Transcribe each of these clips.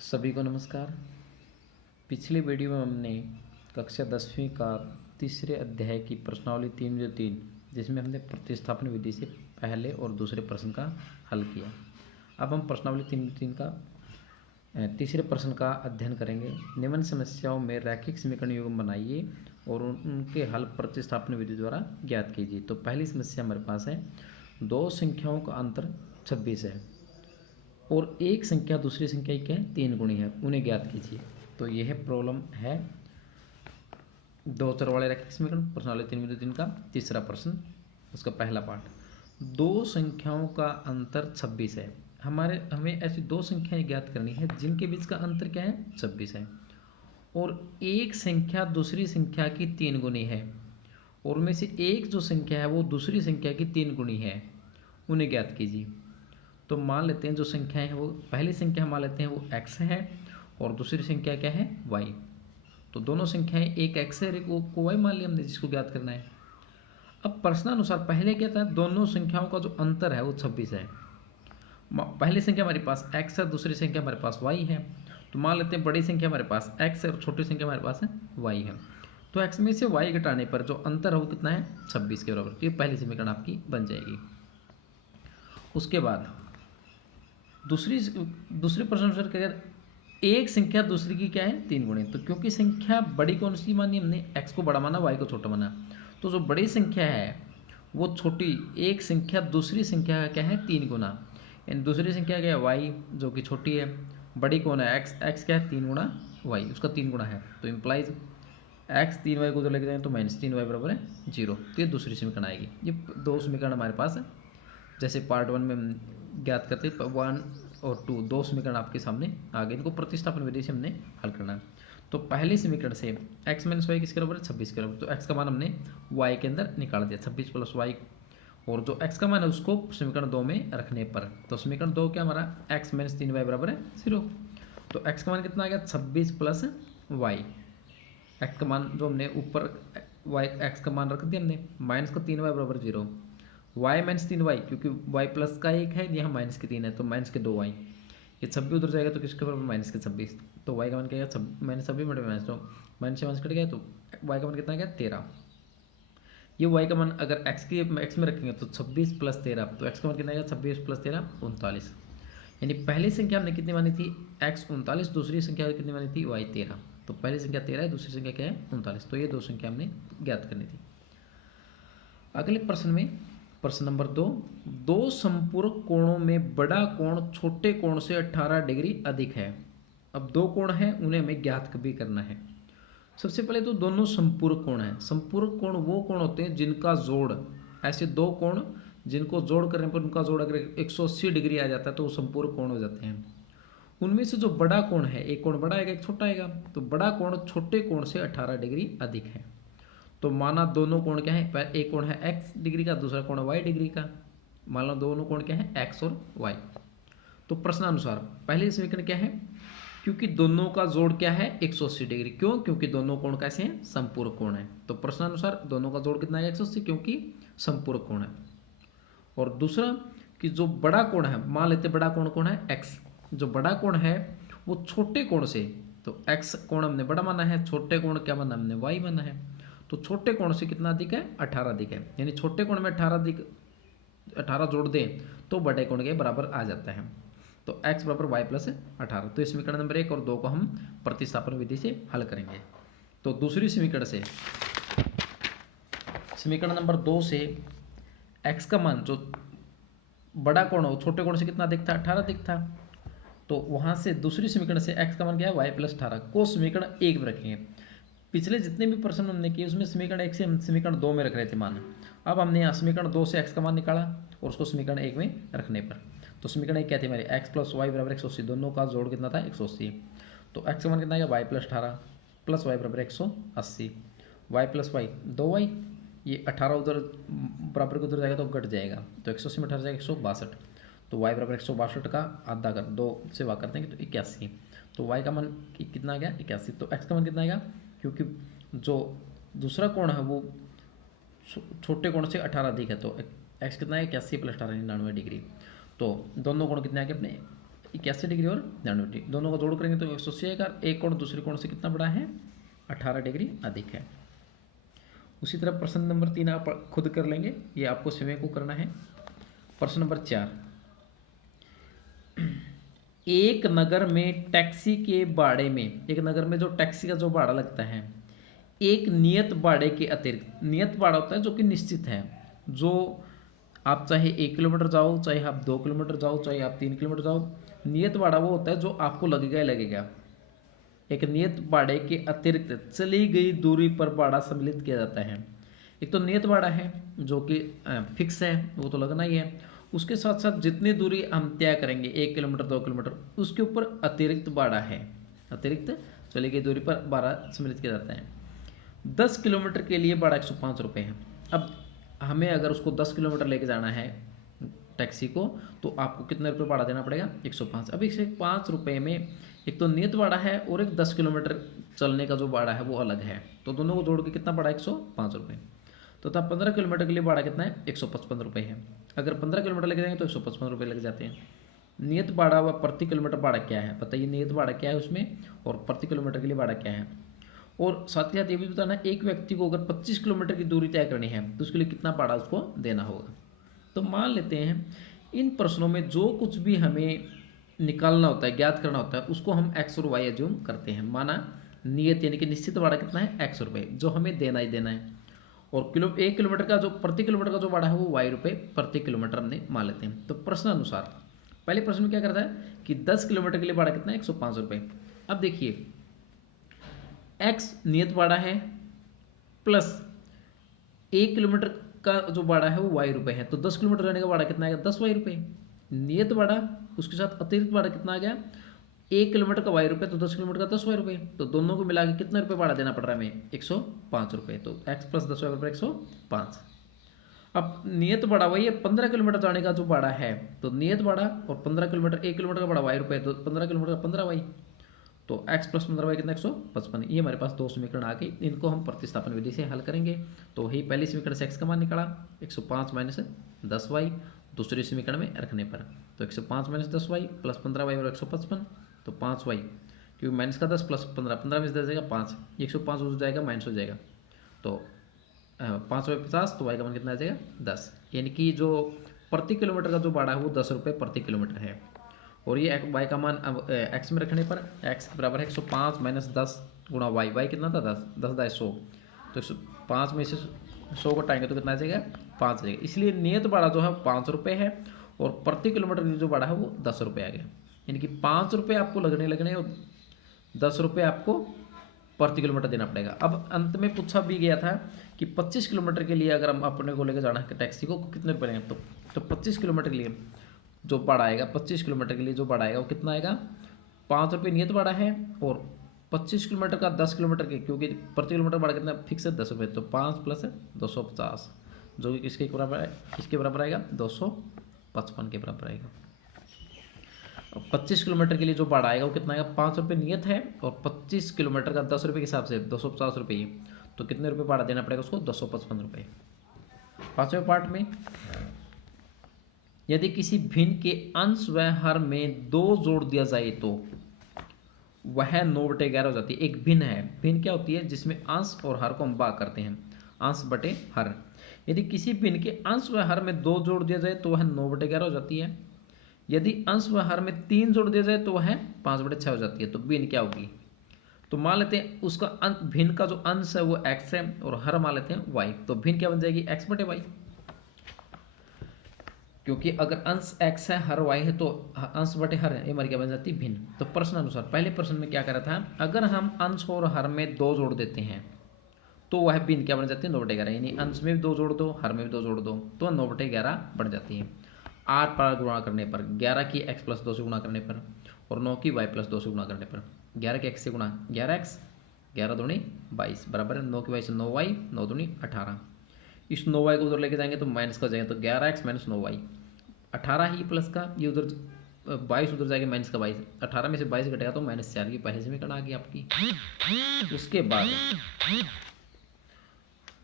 सभी को नमस्कार। पिछले वीडियो में हमने कक्षा 10वीं का तीसरे अध्याय की प्रश्नावली 3 जिसमें हमने प्रतिस्थापन विधि से पहले और दूसरे प्रश्न का हल किया। अब हम प्रश्नावली 3 का तीसरे प्रश्न का अध्ययन करेंगे। निम्न समस्याओं में रैखिक समीकरण युग्म बनाइए और उनके हल प्रतिस्थापन विधि द्वारा ज्ञात कीजिए। तो पहली समस्या हमारे पास है, दो संख्याओं का अंतर 26 है और एक संख्या दूसरी संख्या की क्या है, 3 गुणी है, उन्हें ज्ञात कीजिए। तो यह प्रॉब्लम है दो चर वाले रैखिक समीकरण प्रश्नावली 3 का तीसरा प्रश्न, उसका पहला पार्ट। दो संख्याओं का अंतर 26 है। हमें ऐसी दो संख्याएं ज्ञात करनी है जिनके बीच का अंतर क्या है, 26 है, और एक संख्या दूसरी संख्या की 3 गुणी है और उनमें से एक जो संख्या है वो दूसरी संख्या की 3 गुणी है, उन्हें ज्ञात कीजिए। तो मान लेते हैं जो संख्या है वो, पहली संख्या मान लेते हैं वो x है और दूसरी संख्या क्या है, y। तो दोनों संख्याएं, एक x है और एक को y मान लिया हमने, जिसको ज्ञात करना है। अब प्रश्नानुसार पहले क्या था, दोनों संख्याओं का जो अंतर है वो 26 है। पहली संख्या हमारे पास x है, दूसरी संख्या हमारे पास y है। तो मान लेते हैं बड़ी संख्या हमारे पास x है और छोटी संख्या हमारे पास है y है। तो x में से y घटाने पर जो अंतर है वो कितना है, 26 के बराबर। तो ये पहली समीकरण आपकी बन जाएगी। उसके बाद दूसरे प्रश्न अनुसार क्या, एक संख्या दूसरी की क्या है, 3 गुणी। तो क्योंकि संख्या बड़ी कौन सी मानी हमने, x को बड़ा माना, y को छोटा माना, तो जो बड़ी संख्या है वो छोटी, एक संख्या दूसरी संख्या का क्या है, 3 गुना। यानी दूसरी संख्या क्या है, y, जो कि छोटी है। बड़ी कौन है, x क्या है, 3 गुना y, उसका 3 गुना है। तो इम्प्लाइज x 3y को जो लेके जाएंगे तो -3y बराबर है 0। तो ये दूसरी समीकरण आएगी। ये दो समीकरण हमारे पास है, जैसे पार्ट 1 में हम ज्ञात करते 1 और 2, दो समीकरण आपके सामने आ गए। इनको प्रतिस्थापन विधि से हमने हल करना है। तो पहले समीकरण से x - y किसके बराबर है, 26 के बराबर। तो x का मान हमने y के अंदर निकाल दिया, 26 + y, और जो x का मान है उसको समीकरण 2 में रखने पर, तो समीकरण 2 क्या हमारा, x - 3y बराबर है 0। तो x का मान कितना आ गया, 26 + y। x का मान जो हमने ऊपर x का मान रख दिया हमने, -3y बराबर 0। y - 3y, क्योंकि y प्लस का 1 है, यहाँ -3 है, तो -2y। ये 26 उधर जाएगा तो किसके बराबर, -26। तो y का मान क्या है, -26 बटे -2, माइनस से माइनस कट गया तो y का मान कितना आ गया, 13। ये y का मान अगर x में रखेंगे तो 26 + 13, तो x का मान कितना आएगा, 26 + 13 39। यानी पहली संख्या हमने कितनी मानी थी, x 39, दूसरी संख्या कितनी मानी थी, y 13। तो पहली संख्या 13 है, दूसरी संख्या क्या है, 39। तो ये दो संख्या हमने ज्ञात करनी थी। अगले प्रश्न में, प्रश्न नंबर 2, दो संपूरक कोणों में बड़ा कोण छोटे कोण से 18 डिग्री अधिक है। अब दो कोण हैं, उन्हें हमें ज्ञात भी करना है। सबसे पहले तो दोनों संपूरक कोण हैं। संपूरक कोण वो कोण होते हैं जिनका जोड़, ऐसे दो कोण जिनको जोड़ करने पर उनका जोड़ अगर 180 डिग्री आ जाता है तो वो संपूरक कोण हो जाते हैं। उनमें से जो बड़ा कोण है, एक कोण बड़ा आएगा एक छोटा आएगा, तो बड़ा कोण छोटे कोण से 18 डिग्री अधिक है। तो माना दोनों कोण क्या है, एक कोण है x डिग्री का, दूसरा कोण y डिग्री का। मान लो दोनों कोण क्या है, x और y। तो प्रश्नानुसार पहले समीकरण क्या है, क्योंकि दोनों का जोड़ क्या है, 180 डिग्री। क्यों, क्योंकि दोनों कोण कैसे हैं, संपूरक कोण है। तो प्रश्नानुसार दोनों का जोड़ कितना है, 180, क्योंकि संपूरक कोण है। और दूसरा कि जो बड़ा कोण है, मान लेते बड़ा कोण कौन है, x। जो बड़ा कोण है वो छोटे कोण से, तो x कोण हमने बड़ा माना है, छोटे कोण क्या माना हमने, y माना है। तो छोटे कोण से कितना अधिक है, 18 अधिक है। यानी छोटे कोण में 18 जोड़ दें तो बड़े कोण के बराबर आ जाता है। तो x बराबर y + 18। तो इस समीकरण नंबर 1 और 2 को हम प्रतिस्थापन विधि से हल करेंगे। तो दूसरी समीकरण से, समीकरण नंबर 2 से x का मान जो बड़ा कोण हो छोटे कोण से कितना अधिक था, 18 अधिक था। तो वहाँ से दूसरी समीकरण से x का मान क्या है, y + 18 को समीकरण 1 में रखेंगे। पिछले जितने भी प्रश्न हमने किए उसमें समीकरण 1 से हम समीकरण 2 में रख रहे थे मान। अब हमने यहाँ समीकरण 2 से x का मान निकाला और उसको समीकरण 1 में रखने पर, तो समीकरण 1 क्या थी हमारी, x + y बराबर 180। दोनों का जोड़ कितना था, 180। तो x का मान कितना आएगा, y + 18 + y बराबर 180। y + y 2y, ये 18 उधर बराबर को उधर जाएगा तो घट जाएगा, तो 180 में 18 जाएगा 162। तो y बराबर 162 का आधा कर 2 से भाग करते हैं तो 81। तो y का मान कितना आ गया, 81। तो x का मान कितना आएगा, क्योंकि जो दूसरा कोण है वो छोटे कोण से 18 अधिक है, तो x कितना है, 81 + 18 99 डिग्री। तो दोनों कोण कितने आ गए अपने, 81 डिग्री और 99 डिग्री, दोनों को जोड़ करेंगे तो 180 आएगा। एक कोण दूसरे कोण से कितना बड़ा है? 18 डिग्री अधिक है। उसी तरह प्रश्न नंबर 3 आप खुद कर लेंगे, ये आपको स्वयं को करना है। प्रश्न नंबर 4, एक नगर में टैक्सी के भाड़े में, एक नगर में जो टैक्सी का जो भाड़ा लगता है, एक नियत भाड़े के अतिरिक्त, नियत भाड़ा होता है जो कि निश्चित है, जो आप चाहे 1 किलोमीटर जाओ, चाहे आप 2 किलोमीटर जाओ, चाहे आप 3 किलोमीटर जाओ, नियत भाड़ा वो होता है जो आपको लगेगा ही लगेगा। एक नियत भाड़े के अतिरिक्त चली गई दूरी पर भाड़ा सम्मिलित किया जाता है। एक तो नियत भाड़ा है जो कि फिक्स है, वो तो लगना ही है। उसके साथ साथ जितनी दूरी हम तय करेंगे 1 किलोमीटर 2 किलोमीटर, उसके ऊपर अतिरिक्त भाड़ा है, अतिरिक्त चली गई दूरी पर भाड़ा सम्मिलित किया जाता है। 10 किलोमीटर के लिए भाड़ा 105 रुपये है। अब हमें अगर उसको 10 किलोमीटर लेके जाना है टैक्सी को, तो आपको कितने रुपये भाड़ा देना पड़ेगा? 105। अब 105 रुपये में एक तो नियत भाड़ा है और एक 10 किलोमीटर चलने का जो भाड़ा है वो अलग है, तो दोनों को जोड़ के कितना भाड़ा? 105 रुपये। तो तब 15 किलोमीटर के लिए भाड़ा कितना है? 155 रुपये है। अगर 15 किलोमीटर लेके जाएंगे तो 155 रुपये लग जाते हैं। नियत भाड़ा व प्रति किलोमीटर भाड़ा क्या है बताइए? नियत भाड़ा क्या है उसमें और प्रति किलोमीटर के लिए भाड़ा क्या है? और साथ ही साथ ये भी बताना, एक व्यक्ति को अगर 25 किलोमीटर की दूरी तय करनी है तो उसके लिए कितना भाड़ा उसको देना होगा। तो मान लेते हैं इन प्रश्नों में जो कुछ भी हमें निकालना होता है, ज्ञात करना होता है, उसको हम एक्स और वाई एज्यूम करते हैं। माना नियत यानी कि निश्चित भाड़ा कितना है? एक्स रुपये, जो हमें देना ही देना है। और 1 किलोमीटर का जो प्रति किलोमीटर का जो भाड़ा है वो वाई रुपये प्रति किलोमीटर हमने मान लेते हैं। तो प्रश्न अनुसार पहले प्रश्न में क्या करता है कि 10 किलोमीटर के लिए भाड़ा कितना है? 105 रुपये। अब देखिए एक्स नियत भाड़ा है प्लस 1 किलोमीटर का जो भाड़ा है वो वाई रुपये है, तो 10 किलोमीटर जाने का भाड़ा कितना आएगा? 10 वाई रुपये। नियत भाड़ा उसके साथ अतिरिक्त भाड़ा कितना आ गया? 1 किलोमीटर का वाई रुपये, तो 10 किलोमीटर का 10 वाई रुपये, तो दोनों को मिला के कितने रुपये भाड़ा देना पड़ रहा है हमें? 105 रुपये। तो एक्स प्लस 10 वाई रुपये 105। अब नियत भाड़ा वही है, 15 किलोमीटर जाने का जो भाड़ा है, तो नियत भाड़ा और 15 किलोमीटर, 1 किलोमीटर का भाड़ा वाई रुपये, तो 15 किलोमीटर का 15 वाई, तो x प्लस 15 वाई कितना? 155। ये हमारे पास दो समीकरण आ गए, इनको हम प्रतिस्थापन विधि से हल करेंगे। तो वही पहली समीकरण से x का मान निकाला 105 माइनस 10 वाई, दूसरी समीकरण में रखने पर तो 105 माइनस 10 वाई प्लस 15 वाई और 155, तो 5 वाई, क्योंकि माइनस का 10 प्लस 15, 15 में से 10 जाएगा 5, 105 हो जाएगा माइनस हो जाएगा, तो 5 वाई 50, तो वाई का मान कितना आ जाएगा? 10। यानी कि जो प्रति किलोमीटर का जो भाड़ा है वो 10 रुपये प्रति किलोमीटर है। और ये वाई का मान अब एक्स में रखने पर एक्स बराबर है 105 माइनस 10 गुणा वाई, वाई कितना था? 10, 10 दाई 100, तो 105 में से 100 को हटाएंगे तो कितना आ जाएगा? 5 आ जाएगा। इसलिए नियत भाड़ा जो है 5 रुपये है और प्रति किलोमीटर की जो भाड़ा है वो 10 रुपये आ गया। यानी कि 5 रुपये आपको लगने और 10 रुपये आपको प्रति किलोमीटर देना पड़ेगा। अब अंत में पूछा भी गया था कि 25 किलोमीटर के लिए अगर हम अपने को लेकर जाना है टैक्सी को, कितने रुपये लेंगे? तो 25 किलोमीटर के लिए जो भाड़ा आएगा, 25 किलोमीटर के लिए जो भाड़ा आएगा वो कितना आएगा? 5 रुपये नियत भाड़ा है और 25 किलोमीटर का 10 किलोमीटर के, क्योंकि प्रति किलोमीटर भाड़ा कितना फिक्स है? 10 रुपये, तो 5 प्लस 250, जो कि किसके बराबर है? किसके बराबर आएगा? 255 के बराबर आएगा। 25 किलोमीटर के लिए जो भाड़ा आएगा वो कितना आएगा? 5 रुपये नियत है और 25 किलोमीटर का 10 रुपये के हिसाब से 250 रुपये, तो कितने रुपये भाड़ा देना पड़ेगा उसको? 255 रुपये। 5वें पार्ट में, यदि किसी भिन्न के अंश व हर में 2 जोड़ दिया जाए तो वह 9/11 हो जाती है। एक भिन्न है, भिन्न क्या होती है? जिसमें अंश और हर को हम भाग करते हैं, अंश बटे हर। यदि किसी भिन्न के अंश व हर में 2 जोड़ दिया जाए तो वह 9/11 हो जाती है। यदि अंश व हर में 3 जोड़ दिया जाए तो वह 5/6 हो जाती है। तो भिन्न क्या होगी? तो मान लेते हैं उसका भिन्न का जो अंश है वो x है और हर मान लेते हैं y, तो भिन्न क्या बन जाएगी? x बटे y, क्योंकि अगर अंश x है हर y है तो अंश बटे हर है, ये हमारी क्या बन जाती है? भिन्न। तो प्रश्न अनुसार पहले प्रश्न में क्या करा था? अगर हम अंश और हर में 2 जोड़ देते हैं तो वह भिन्न क्या बन जाती है? 9/11। यानी अंश में भी 2 जोड़ दो, हर में भी 2 जोड़ दो, तो 9/11 बन जाती है। 8 पर गुणा करने पर, 11 की x प्लस 2 से गुणा करने पर और 9 की y प्लस 2 से गुणा करने पर, 11 के x से गुणा 11x, 11 दूनी 22 बराबर है 9 की y से 9y, 9 दूनी 18। इस 9y को उधर लेके जाएंगे तो माइनस कर जाएंगे, तो 11x माइनस 9y, 18 ही प्लस का, ये उधर 22 उधर जाएगा माइनस का 22, 18 में से 22 घटेगा तो -4 की पहले समीकरण आ गई आपकी। उसके बाद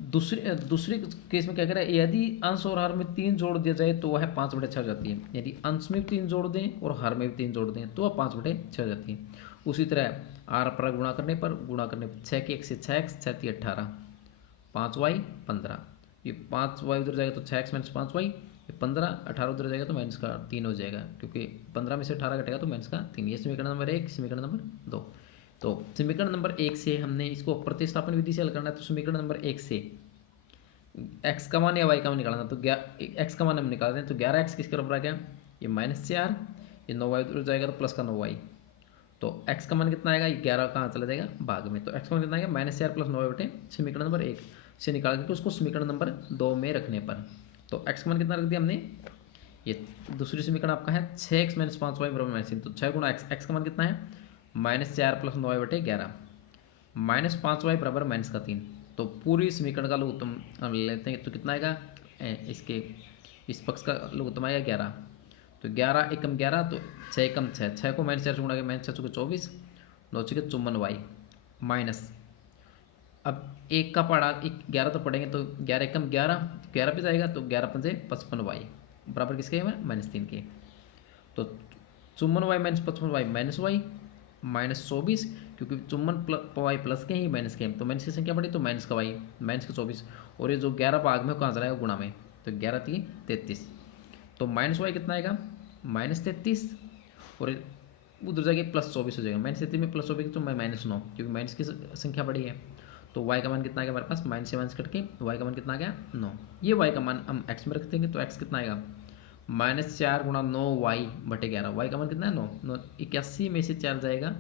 दूसरे केस में क्या करें, यदि अंश और हर में 3 जोड़ दिया जाए तो वह 5/6 हो जाती है। यदि अंश में भी 3 जोड़ दें और हर में भी 3 जोड़ दें तो वह 5/6 हो जाती है। उसी तरह आर पर गुणा करने पर 6 के 1 से 6x, 6 3 18, 5y 15, ये 5y उधर जाएगा तो 6x माइनस 5y, ये 15, 18 उधर जाएगा तो माइनस का 3 हो जाएगा, क्योंकि 15 में से 18 घटेगा तो माइनस का 3। ये समीकरण नंबर 1, समीकरण नंबर 2। तो समीकरण नंबर 1 से हमने इसको प्रतिस्थापन विधि से हल करना है। तो समीकरण नंबर 1 से x का मान या y का मान निकालना, तो x का मान हम निकाल दें तो 11x किसके बराबर आ गया, ये -4, ये 9y उधर जाएगा तो प्लस का 9y, तो x का मान कितना आएगा, ये 11 कहाँ चला जाएगा भाग में, तो x का मान कितना आएगा -4 + 9y बटे समीकरण नंबर 1 से निकाल करके उसको समीकरण नंबर 2 में रखने पर, तो x का मान कितना रख दिया हमने, ये दूसरी समीकरण आपका है 6x - 5y बराबर -3, तो 6 गुणा x का मान कितना है -4 + 9y बटे 11, -5y बराबर -3। तो पूरी समीकरण का लघुत्तम हम ले लेते हैं तो कितना आएगा, इसके इस पक्ष का लघुत्तम आएगा 11, तो 11 एकम 11, तो 6 एकम 6, 6 को -4 से गुणा गया, -6 × 24, 9 × 54 y माइनस, अब 1 का पढ़ा 11 तो पढ़ेंगे तो 11 एकम 11, 11 पे जाएगा तो 11 × 5 = 55y बराबर किसके -3 के, तो 54y - 55y -y -24, क्योंकि 54y प्लस के ही माइनस के, तो माइनस की संख्या बढ़ी तो माइनस का y -24, और ये जो 11 भाग में कहाँ चला जाएगा गुणा में, तो 11 × 3 = 33, तो -y कितना आएगा -33, और उधर जाके +24 हो जाएगा, -33 में +24 तो -9, क्योंकि माइनस की संख्या बढ़ी है, तो y का मान कितना आएगा हमारे पास, माइनस से माइनस कट के y का मान कितना आ गया 9, ये y का मान हम x में रख देंगे तो x कितना आएगा -4 × 9y बटे 11, y का मान कितना है 9, 81 में से 4 जाएगा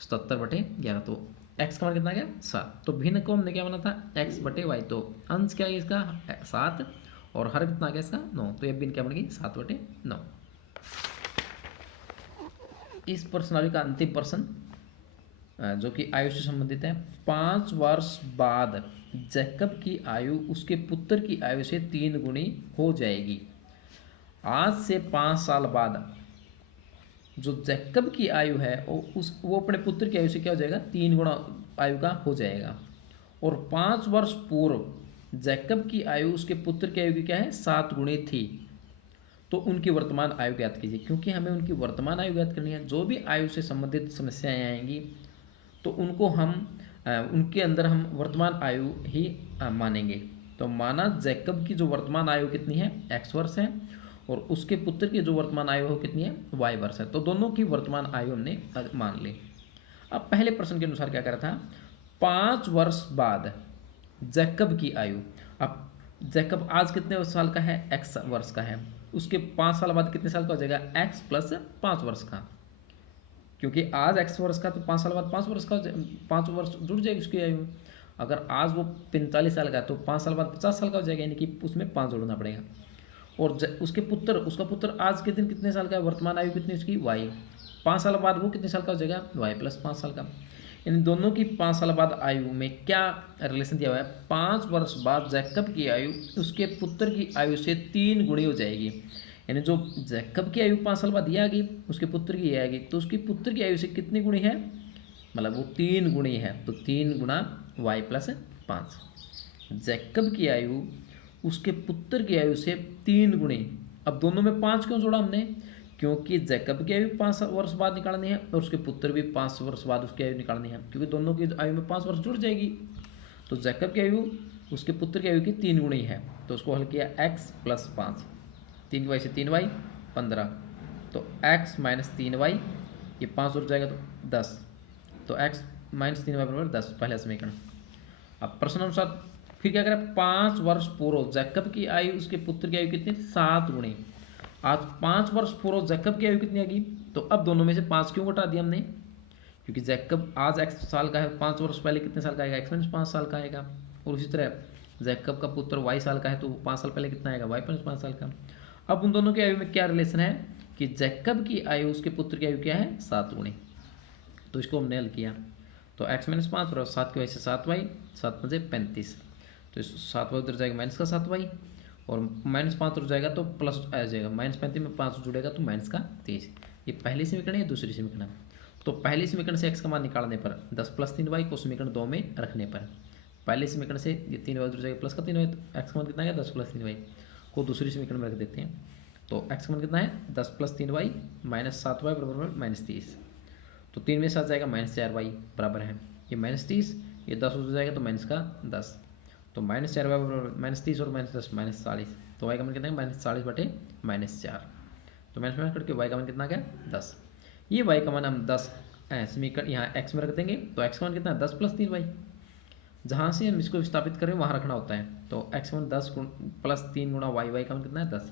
77/11, तो x का मान कितना आ गया 7, तो भिन्न को हमने क्या माना था x बटे y, तो अंश क्या है इसका 7 और हर कितना आ गया इसका 9, तो ये भिन्न क्या बन गई 7/9। इस प्रश्नावली का अंतिम प्रश्न जो कि आयु से संबंधित है, 5 वर्ष बाद जैकब की आयु उसके पुत्र की आयु से 3 गुनी हो जाएगी। आज से 5 साल बाद जो जैकब की आयु है वो अपने पुत्र की आयु से क्या हो जाएगा 3 गुना आयु का हो जाएगा, और 5 वर्ष पूर्व जैकब की आयु उसके पुत्र की आयु की क्या है 7 गुनी थी, तो उनकी वर्तमान आयु ज्ञात कीजिए। क्योंकि हमें उनकी वर्तमान आयु ज्ञात करनी है, जो भी आयु से संबंधित समस्याएं आएंगी तो उनको हम उनके अंदर हम वर्तमान आयु ही मानेंगे। तो माना जैकब की जो वर्तमान आयु कितनी है x वर्ष है, और उसके पुत्र की जो वर्तमान आयु है कितनी है y वर्ष है, तो दोनों की वर्तमान आयु हमने मान ली। अब पहले प्रश्न के अनुसार क्या करा था, 5 वर्ष बाद जैकब की आयु, अब जैकब आज कितने साल का है x वर्ष का है, उसके 5 साल बाद कितने साल का हो जाएगा x + 5 वर्ष का, क्योंकि आज x वर्ष का तो 5 साल बाद 5 वर्ष का 5 वर्ष जुड़ जाएगी उसकी आयु। अगर आज वो 45 साल का है तो 5 साल बाद 50 साल का हो जाएगा, यानी कि उसमें 5 जोड़ना पड़ेगा। और उसका पुत्र आज के दिन कितने साल का है, वर्तमान आयु कितनी उसकी y, 5 साल बाद वो कितने साल का हो जाएगा y + 5 साल का। इन दोनों की 5 साल बाद आयु में क्या रिलेशन दिया हुआ है, 5 वर्ष बाद जैकब की आयु उसके पुत्र की आयु से 3 गुणी हो जाएगी, यानी जो जैकब की आयु 5 साल बाद ये आ गई, उसके पुत्र की ये आ गई, तो उसकी पुत्र की आयु से कितनी गुणी है, मतलब वो 3 गुणी है, तो 3 गुणा y + 5। जैकब की आयु उसके पुत्र की आयु से 3 गुणी, अब दोनों में 5 क्यों जोड़ा हमने, क्योंकि जैकब की आयु 5 वर्ष बाद निकालनी है और उसके पुत्र भी 5 वर्ष बाद उसकी आयु निकालनी है, क्योंकि दोनों की आयु में 5 वर्ष जुड़ जाएगी। तो जैकब की आयु उसके पुत्र की आयु की 3 गुणी है, तो उसको हल किया x + 5, 3y से 3y 15, तो x - 3y, ये 5 उड़ जाएगा तो 10, तो x - 3y बराबर 10, पहला समीकरण। अब प्रश्न अनुसार फिर क्या करें, 5 वर्ष पूर्व जैकब की आयु उसके पुत्र की आयु कितनी 7 गुणी, आज 5 वर्ष पूर्व जैकब की आयु कितनी आ गई, तो अब दोनों में से 5 क्यों घटा दिया हमने, क्योंकि जैकब आज x साल का है, 5 वर्ष पहले कितने साल का आएगा x - 5 साल का आएगा, और उसी तरह जैकब का पुत्र y साल का है तो 5 साल पहले कितना आएगा y + 5 साल का। अब उन दोनों की आयु में क्या रिलेशन है कि जैकब की आयु उसके पुत्र की आयु क्या है 7 गुणी, तो इसको हमने हल किया, तो x - 5 बराबर 7 की वजह से 7y, 7 × 5 = 35, तो 7y उधर जाएगा -7y, और -5 उधर जाएगा तो प्लस आ जाएगा, -35 में 5 जुड़ेगा तो -23। ये पहली समीकरण है, दूसरी समीकरण। तो पहली समीकरण से x का मान निकालने पर 10 + 3y को समीकरण 2 में रखने पर पहले समीकरण से ये 3y दूर जाएगा प्लस का 3y, तो एक्स का मान कितना है 10 प्लस 3y को दूसरी समीकरण में रख देते हैं। तो एक्स का मान कितना है 10 प्लस 3y माइनस 7y बराबर माइनस 30। तो 3 में 7 जाएगा माइनस 4y बराबर है ये माइनस 30, ये 10 हो जाएगा तो माइनस का 10, तो माइनस 4y बराबर माइनस 30 और माइनस 10 माइनस 40। तो y का मान कितना है माइनस 40 बटे माइनस 4। तो माइनस माइनस करके y का मान कितना क्या 10। ये y का मान हम 10 समीकरण यहाँ x में रख देंगे। तो x का मान कितना है 10 प्लस 3y, जहाँ से हम इसको विस्थापित करें वहाँ रखना होता है। तो x का मान 10 प्लस 3 गुणा y का मान कितना है 10,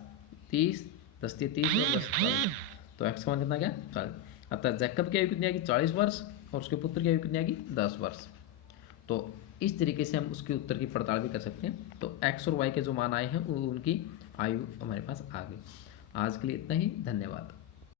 30, 10 30 और 10 40। तो x का मान कितना क्या 40। अतः जैकब की आयु कितनी आएगी 40 वर्ष और उसके पुत्र की आयु कितनी आएगी 10 वर्ष। तो इस तरीके से हम उसके उत्तर की पड़ताल भी कर सकते हैं। तो x और y के जो मान आए हैं वो उनकी आयु हमारे पास आ गई। आज के लिए इतना ही, धन्यवाद।